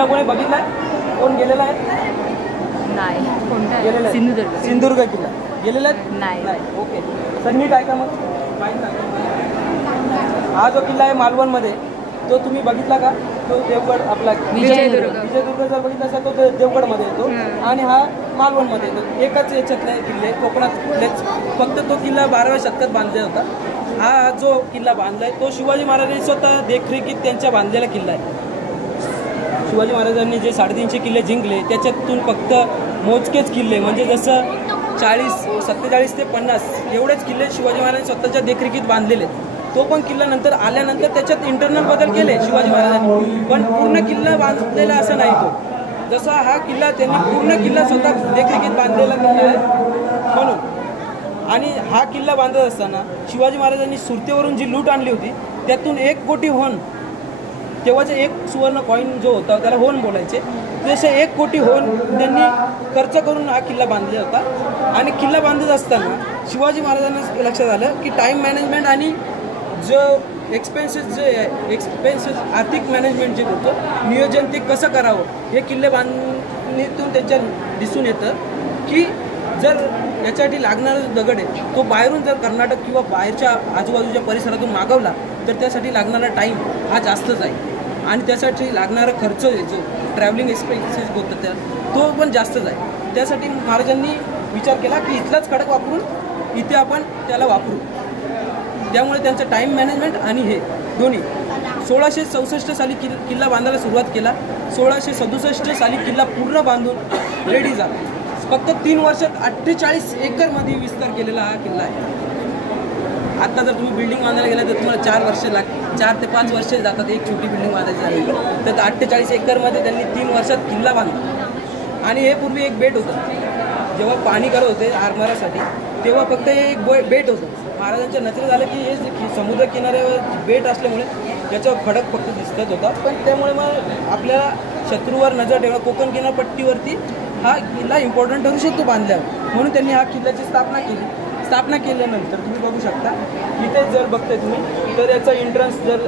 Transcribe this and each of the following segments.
किल्ला कोणी बघितलाय? कोण गेलेला आहे? नाही. कोणता? गेलेला आहे. सिंधुदुर्ग. सिंधुदुर्ग किल्ला गेलेला आहे? नाही. ओके, तर नीट ऐका मग. हा जो किल्ला आहे मालवणमध्ये, तो तुम्ही बघितला का? तो देवगड आपला विजयदुर्ग. विजयदुर्ग जर बघितला असेल तो देवगडमध्ये येतो आणि हा मालवणमध्ये येतो. एकच याच्यातले किल्ले कोकणातलेच. फक्त तो किल्ला 12व्या शतकात बांधला होता. हा जो किल्ला बांधलाय तो शिवाजी महाराजांनी स्वतः देखरेखीत त्यांच्या बांधलेला किल्ला आहे. शिवाजी महाराजांनी जे 350 किल्ले जिंकले त्याच्यातून फक्त मोजकेच किल्ले म्हणजे जसं 47 ते 50 एवढेच किल्ले शिवाजी महाराजांनी स्वतःच्या देखरेखीत बांधलेले. तो पण किल्ला नंतर आल्यानंतर त्याच्यात इंटरनल बदल केले शिवाजी महाराजांनी, पण पूर्ण किल्ला बांधलेला असं नाही तो. जसा हा किल्ला त्यांनी पूर्ण किल्ला स्वतः देखरेखीत बांधलेला किल्ला आहे म्हणून. आणि हा किल्ला बांधत असताना शिवाजी महाराजांनी सुरतेवरून जी लूट आणली होती त्यातून 1 कोटी होन, तेव्हाचे 1 सुवर्ण कॉईन जो होता त्याला होन बोलायचे, जसे 1 कोटी होन त्यांनी खर्च करून हा किल्ला बांधला होता. आणि किल्ला बांधत असताना शिवाजी महाराजांना लक्षात आलं की टाईम मॅनेजमेंट आणि जो एक्सपेन्सेस आर्थिक मॅनेजमेंट जे होतं नियोजन ते कसं करावं हे किल्ले बांधणीतून त्याच्यात दिसून येतं की जर याच्यासाठी लागणारा दगड आहे तो बाहेरून जर कर्नाटक किंवा बाहेरच्या आजूबाजूच्या परिसरातून मागवला तर त्यासाठी लागणारा टाईम हा जास्तच आहे आणि त्यासाठी लागणारा खर्च जो ट्रॅव्हलिंग एक्सपेन्सेस होतं त्या तो पण जास्तच आहे. त्यासाठी महाराजांनी विचार केला की इथलाच खडक वापरून इथे आपण त्याला वापरू. त्यामुळे त्यांचं टाईम मॅनेजमेंट आणि हे दोन्ही 1664 साली किल्ला बांधायला सुरुवात केला. 1667 साली किल्ला पूर्ण बांधून रेडी झाला. फक्त 3 वर्षात 48 एकरमध्ये विस्तार केलेला हा किल्ला आहे. आता जर तुम्ही बिल्डिंग बांधायला गेला तर तुम्हाला 4 वर्ष 4 ते 5 वर्ष जातात एक छोटी बिल्डिंग बांधायची झाली तर 48 एकरमध्ये त्यांनी 3 वर्षात किल्ला बांधला. आणि हे पूर्वी एक बेट होतं. जेव्हा पाणी करत होते आरमारासाठी तेव्हा फक्त हे एक बेट होतं. महाराजांच्या नजरेत झालं की हे समुद्र किनाऱ्यावर बेट असल्यामुळे याच्यावर खडक फक्त दिसत होता. पण त्यामुळे मग आपल्याला शत्रूवर नजर ठेवणं कोकण किनारपट्टीवरती हा किल्ला इम्पॉर्टंट ठरू शकतो बांधल्यावर, म्हणून त्यांनी हा किल्ल्याची स्थापना केली. स्थापना केल्यानंतर तुम्ही बघू शकता इथे जर बघताय तुम्ही तर याचा एंट्रन्स जर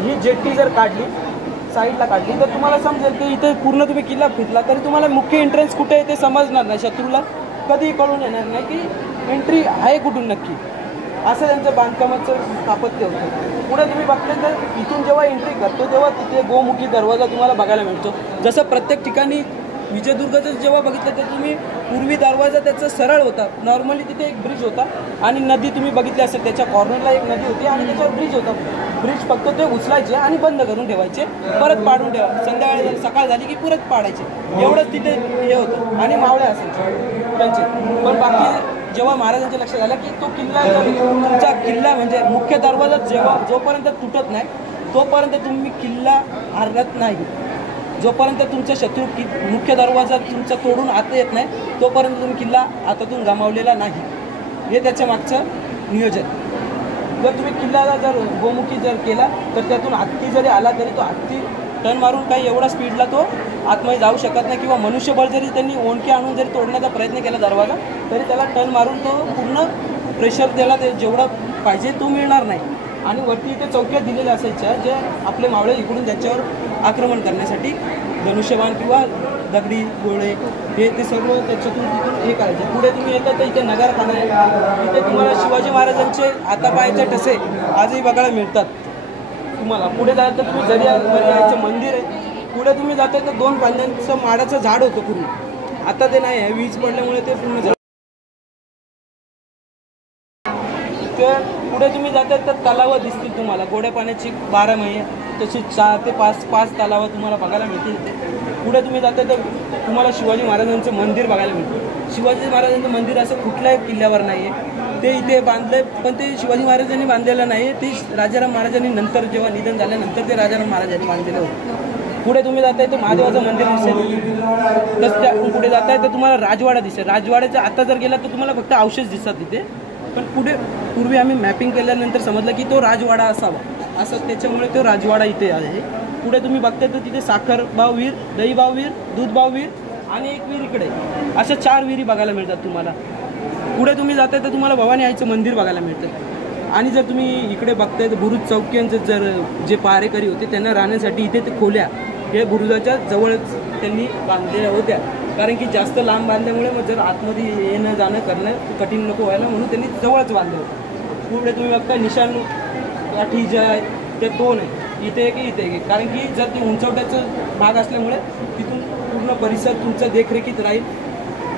ही जेट्टी जर काढली साईडला काढली तर तुम्हाला समजेल की इथे पूर्ण तुम्ही किल्ला फिरला तरी तुम्हाला मुख्य एंट्रन्स कुठे आहे ते समजणार नाही. शत्रूला कधीही कळून येणार नाही की एंट्री आहे कुठून नक्की. असं त्यांचं बांधकामाचं स्थापत्य होतं. पुढे तुम्ही बघले तर इथून जेव्हा एंट्री करतो तेव्हा तिथे गोमुखी दरवाजा तुम्हाला बघायला मिळतो. जसं प्रत्येक ठिकाणी विजयदुर्गचं जेव्हा बघितलं तर तुम्ही पूर्वी दरवाजा त्याचा सरळ होता. नॉर्मली तिथे एक ब्रिज होता आणि नदी तुम्ही बघितली असेल त्याच्या कॉर्नरला एक नदी होती आणि त्याच्यावर ब्रिज होता. ब्रिज फक्त ते उचलायचे आणि बंद करून ठेवायचे, परत पाडून ठेवा. संध्याकाळी सकाळ झाली की परत पाडायचे. एवढंच तिथे हे होतं आणि मावळे असायचे त्यांचे. पण बाकी जेव्हा महाराजांच्या लक्षात आलं की तो किल्ला तुमचा किल्ला म्हणजे मुख्य दरवाजा जोपर्यंत तुटत नाही तोपर्यंत तुम्ही किल्ला हरत नाही. जोपर्यंत तुमचा शत्रू मुख्य दरवाजा तुमचा तोडून आत येत नाही तोपर्यंत तुम्ही किल्ला हातातून गमावलेला नाही. हे त्याच्या मागचं नियोजन. जर तुम्ही किल्ल्याला जर गोमुखी जर केला तर त्यातून हत्ती जरी आला तरी तो हत्ती टर्न मारून काही एवढा स्पीडला तो आतमध्ये जाऊ शकत नाही. किंवा मनुष्यबळ जरी त्यांनी ओंडके आणून जरी तोडण्याचा प्रयत्न केला दरवाजा तरी त्याला टर्न मारून तो पूर्ण प्रेशर त्याला ते जेवढा पाहिजे तो मिळणार नाही. आणि वरती इथे चौक्या दिलेल्या असायच्या जे आपले मावळे इकडून त्याच्यावर आक्रमण करण्यासाठी धनुष्यबाण किंवा दगडी गोळे हे ते सर्व त्याच्यातून तिथून हे करायचे. पुढे तुम्ही येतात तर इथे नगारखाना आहे. इथे तुम्हाला शिवाजी महाराजांचे हातापायाचे ठसे आजही बघायला मिळतात तुम्हाला. पुढे जायचं तर तुम्ही जरियाचं मंदिर आहे. पुढे तुम्ही जाता तर 2 पांद्यांचं माडाचं झाड होतं पूर्वी. आता ते नाही आहे, वीज पडल्यामुळे ते पूर्ण झालं. ते पुढे तुम्ही जातात तर तलावं दिसतील तुम्हाला गोड्या पाण्याची 12 महिने तशी 4 ते 5 तलावं तुम्हाला बघायला मिळतील इथे. पुढे तुम्ही जाता तर तुम्हाला शिवाजी महाराजांचं मंदिर बघायला मिळतं. शिवाजी महाराजांचं मंदिर असं कुठल्याही किल्ल्यावर नाही आहे. ते इथे बांधलं पण ते शिवाजी महाराजांनी बांधलेलं नाही. ते राजाराम महाराजांनी नंतर जेव्हा निधन झाल्यानंतर ते राजाराम महाराजांनी बांधलेलं होतं. पुढे तुम्ही जाताय तर महादेवाचं मंदिर दिसेल. त्या पुढे जाताय तर तुम्हाला राजवाडा दिसेल. राजवाड्याचा आता जर गेला तर तुम्हाला फक्त अवशेष दिसतात तिथे. पण पूर्वी आम्ही मॅपिंग केल्यानंतर समजलं की तो राजवाडा असावा असं, त्याच्यामुळे तो राजवाडा इथे आहे. पुढे तुम्ही बघताय तर तिथे साखर बाव विहीर, दही बाव विहीर, दूध बाव विहीर आणि एक विहीर इकडे, अशा 4 विहिरी बघायला मिळतात तुम्हाला. पुढे तुम्ही जाताय तर तुम्हाला भवानी आईचं मंदिर बघायला मिळतं. आणि जर तुम्ही इकडे बघताय तर बुरुज चौक्यांचं जर जे पहारेकरी होते त्यांना राहण्यासाठी इथे ते खोल्या हे बुरुजाच्या जवळच त्यांनी बांधलेल्या होत्या, कारण की जास्त लांब बांधल्यामुळे मग जर आतमध्ये येणं जाणं करणं कठीण नको व्हायला म्हणून त्यांनी जवळच बांधलं होतं. पुढे तुम्ही बघता निशाण काठी जे आहे ते 2 आहे, इथे एक इथे एक, कारण की जर ते उंचवट्याचं भाग असल्यामुळे तिथून पूर्ण परिसर तुमच्या देखरेखीत राहील,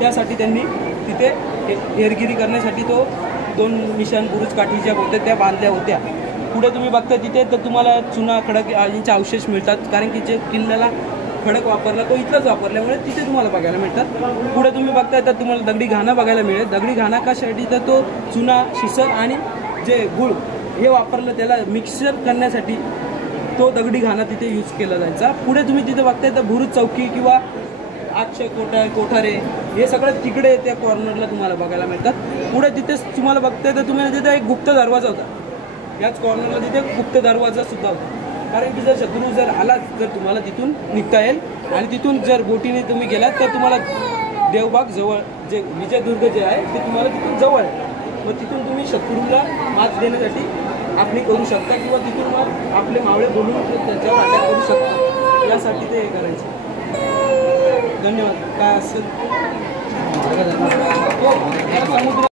त्यासाठी त्यांनी तिथे हेरगिरी करण्यासाठी 2 निशाण बुरुज काठी ज्या होत्या त्या बांधल्या होत्या. पुढे तुम्ही बघता तिथे तर तुम्हाला चुना खडक यांचे अवशेष मिळतात, कारण की जे किल्ल्याला खडक वापरला तो इथलाच वापरल्यामुळे तिथे तुम्हाला बघायला मिळतात. पुढे तुम्ही बघताय तर तुम्हाला दगडी घाणा बघायला मिळेल. दगडी घाणा कशासाठी तर तो चुना, शिसर आणि जे गुळ हे वापरलं त्याला मिक्सर करण्यासाठी तो दगडी घाणा तिथे यूज केला जायचा. पुढे तुम्ही तिथे बघताय तर बुरुज चौकी किंवा 800 कोठारे हे सगळं तिकडे त्या कॉर्नरला तुम्हाला बघायला मिळतात. पुढे तिथेच तुम्हाला बघताय तर तुम्हाला तिथे एक गुप्त दरवाजा होता, याच कॉर्नरला तिथे गुप्त दरवाजा सुद्धा होता, कारण की जर शत्रू जर आला तर तुम्हाला तिथून निघता येईल. आणि तिथून जर बोटीने तुम्ही गेलात तर तुम्हाला देवबाग जवळ जे विजयदुर्ग जे आहे ते तुम्हाला तिथून जवळ आहे. मग तिथून तुम्ही शत्रूला मात देण्यासाठी आखणी करू शकता किंवा तिथून मग आपले मावळे बोलून त्याच्यावर अटॅक करू शकता, यासाठी ते करायचं. धन्यवाद. काय असेल समुद्र